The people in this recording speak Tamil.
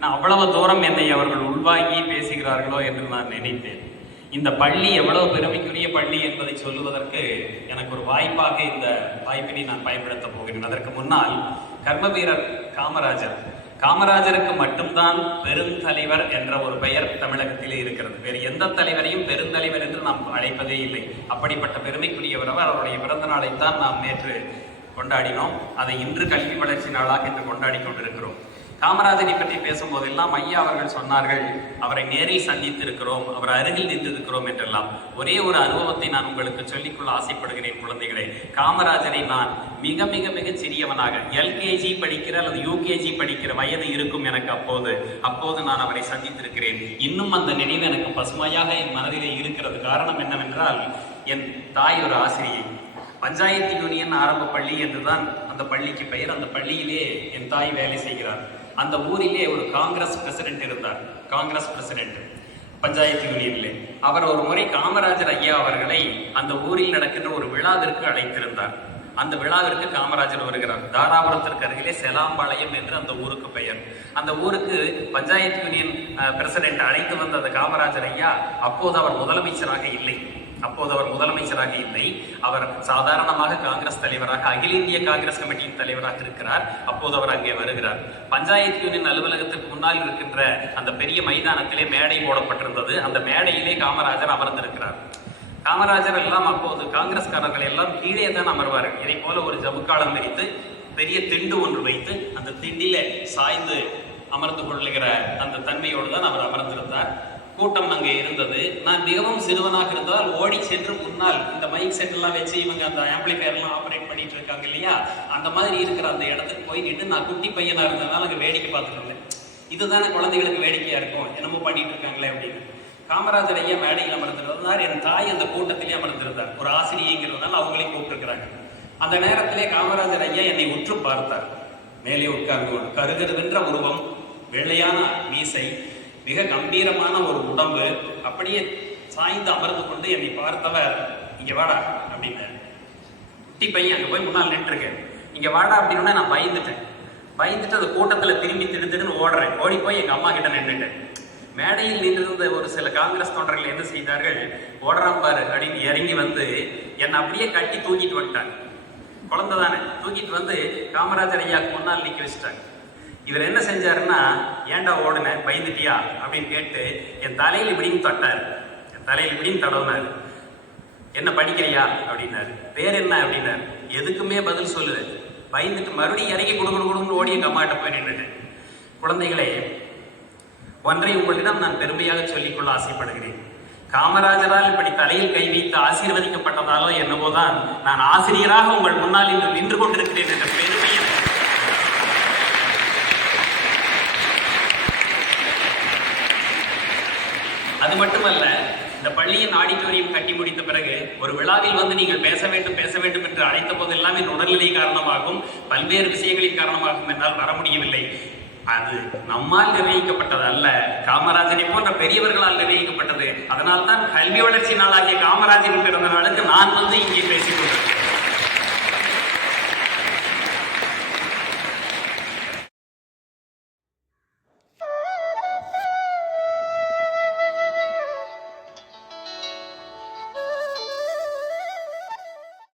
நான் அவ்வளவு தூரம் என்னை அவர்கள் உள்வாங்கி பேசுகிறார்களோ என்று நான் நினைத்தேன். இந்த பள்ளி எவ்வளவு பெருமைக்குரிய பள்ளி என்பதை சொல்லுவதற்கு எனக்கு ஒரு வாய்ப்பாக இந்த வாய்ப்பினை நான் பயன்படுத்த போகிறேன். அதற்கு முன்னால் கர்ம வீரர் காமராஜருக்கு மட்டும்தான் பெருந்தலைவர் என்ற ஒரு பெயர் தமிழகத்திலே இருக்கிறது. வேறு எந்த தலைவரையும் பெருந்தலைவர் என்று நாம் அழைப்பதே இல்லை. அப்படிப்பட்ட பெருமைக்குரியவர் அவருடைய பிறந்த நாளைத்தான் நாம் நேற்று கொண்டாடினோம். அதை இன்று கல்வி வளர்ச்சி நாளாக இன்று கொண்டாடி கொண்டிருக்கிறோம். காமராஜரை பற்றி பேசும்போதெல்லாம் ஐயா அவர்கள் சொன்னார்கள், அவரை நேரில் சந்தித்திருக்கிறோம், அவர் அருகில் நின்றிருக்கிறோம் என்றெல்லாம். ஒரே ஒரு அனுபவத்தை நான் உங்களுக்கு சொல்லிக்கொள்ள ஆசைப்படுகிறேன் குழந்தைகளே. காமராஜரை நான் மிக மிக மிக சிறியவனாக எல்கேஜி படிக்கிற அல்லது யூகேஜி படிக்கிற வயது இருக்கும் எனக்கு. அப்போது நான் அவரை சந்தித்திருக்கிறேன். இன்னும் அந்த நினைவு எனக்கு பசுமையாக என் மனதிலே இருக்கிறது. காரணம் என்னவென்றால், என் தாய் ஒரு ஆசிரியை. பஞ்சாயத்து யூனியன் ஆரம்ப பள்ளி என்றுதான் அந்த பள்ளிக்கு பெயர். அந்த பள்ளியிலே என் தாய் வேலை செய்கிறார். அந்த ஊரிலே ஒரு காங்கிரஸ் பிரசிடென்ட் இருந்தார். காங்கிரஸ் பிரசிடென்ட் பஞ்சாயத்து யூனியனிலே. அவர் ஒரு முறை காமராஜர் ஐயா அவர்களை அந்த ஊரில் நடக்கின்ற ஒரு விழாவிற்கு அழைத்திருந்தார். அந்த விழாவிற்கு காமராஜர் வருகிறார். தாராபுரத்திற்கு அருகிலே செலாம்பாளையம் என்று அந்த ஊருக்கு பெயர். அந்த ஊருக்கு பஞ்சாயத்து யூனியன் பிரசிடென்ட் அழைத்து வந்த அந்த காமராஜர் ஐயா அப்போது அவர் முதலமைச்சராக இல்லை. அவர் சாதாரணமாக காங்கிரஸ் தலைவராக, அகில இந்திய காங்கிரஸ் கமிட்டியின் தலைவராக இருக்கிறார். அப்போது அவர் அங்கே வருகிறார். பஞ்சாயத்து யூனியன் அலுவலகத்துக்கு முன்னால் இருக்கின்ற அந்த பெரிய மைதானத்திலே மேடை போடப்பட்டிருந்தது. அந்த மேடையிலே காமராஜர் அமர்ந்திருக்கிறார். காமராஜர் எல்லாம் அப்போது காங்கிரஸ்காரர்கள் எல்லாம் கீழே தான் அமர்வார்கள். இதை போல ஒரு ஜமுக்காலம் விரித்து பெரிய திண்டு ஒன்று வைத்து அந்த திண்டிலே சாய்ந்து அமர்ந்து கொள்ளுகிற அந்த தன்மையோடு தான் அவர் அமர்ந்திருந்தார். கூட்டம் அங்கே இருந்தது. நான் மிகவும் சிறுவனாக இருந்தால் ஓடி சென்று முன்னால் இந்த மைக் செட் எல்லாம் வச்சு இவங்க அந்த ஆம்பிளிஃபையர் எல்லாம் ஆபரேட் பண்ணிட்டு இருக்காங்க இல்லையா, அந்த மாதிரி இருக்கிற அந்த இடத்துக்கு போய் நின்று நான் குட்டி பையனா இருந்ததுனால அங்கே வேடிக்கை பார்த்துட்டு இருந்தேன். இதுதானே குழந்தைகளுக்கு வேடிக்கையா இருக்கும், என்னமோ பண்ணிட்டு இருக்காங்களே அப்படின்னு. காமராஜர் ஐயா மேடையில் அமர்ந்திருந்தார். என் தாய் அந்த கூட்டத்திலே அமர்ந்திருந்தார். ஒரு ஆசிரியங்கிறதுனால அவங்களையும் கூப்பிட்டுருக்கிறாங்க. அந்த நேரத்திலே காமராஜர் ஐயா என்னை உற்று பார்த்தார். மேலே உட்கார்ந்து கருகருவென்ற உருவம், வெள்ளையான மீசை, மிக கம்பீரமான ஒரு உடம்பு, அப்படியே சாய்ந்து அமர்ந்து கொண்டு என்னை பார்த்தவர், இங்க வாடா அப்படின்னாரு. குட்டி பையன் அங்க போய் முன்னால் நின்றுருக்கேன். இங்க வாடா அப்படின்னா நான் பயந்துட்டு அந்த கூட்டத்துல திரும்பி திடுன்னு ஓடுறேன். ஓடி போய் எங்க அம்மா கிட்ட நின்றுட்டேன். மேடையில் நின்றிருந்த ஒரு சில காங்கிரஸ் தொண்டர்கள் என்ன செய்தார்கள், ஓடுறான் பாரு அப்படின்னு இறங்கி வந்து என்னை அப்படியே கட்டி தூக்கிட்டு வந்துட்டாங்க. குழந்தை தானே, தூக்கிட்டு வந்து காமராஜர் ஐயாவுக்கு முன்னால் நிக்க வச்சுட்டாங்க. இவர் என்ன செஞ்சாருன்னா, ஏண்டா ஓடுன, பயந்துட்டியா அப்படின்னு கேட்டு என் தலையில் இப்படின்னு தொட்டார். என் தலையில் இப்படின்னு தடவுனாரு. என்ன படிக்கிறியா அப்படின்னாரு. பேர் என்ன அப்படின்னாரு. எதுக்குமே பதில் சொல்லுது. பயந்துட்டு மறுபடியும் இறங்கி கொடுக்கணும்னு ஓடி எங்க அம்மாட்ட போய் நின்றுட்டேன். குழந்தைகளே, ஒன்றை உங்களிடம் நான் பெருமையாக சொல்லிக்கொள்ள ஆசைப்படுகிறேன். காமராஜரால் இப்படி தலையில் கை வைத்து ஆசீர்வதிக்கப்பட்டதாலோ என்னவோதான் நான் ஆசிரியராக உங்கள் முன்னால் இன்று நின்று கொண்டிருக்கிறேன் என்ற பெருமை. அது மட்டுமல்ல, இந்த பள்ளியின் ஆடிட்டோரியம் கட்டி முடித்த பிறகு ஒரு விழாவில் வந்து நீங்கள் பேச வேண்டும் என்று அழைத்த போதெல்லாம் என் உடல்நிலை காரணமாகவும் பல்வேறு விஷயங்களின் காரணமாகவும் என்னால் வர முடியவில்லை. அது நம்மால் நிர்ணயிக்கப்பட்டது அல்ல, காமராஜரை போன்ற பெரியவர்களால் நிர்ணயிக்கப்பட்டது. அதனால்தான் கல்வி வளர்ச்சி நாளாகிய காமராஜரின் பிறந்த நாளுக்கு நான் வந்து இங்கே பேசிக்கொண்டேன்.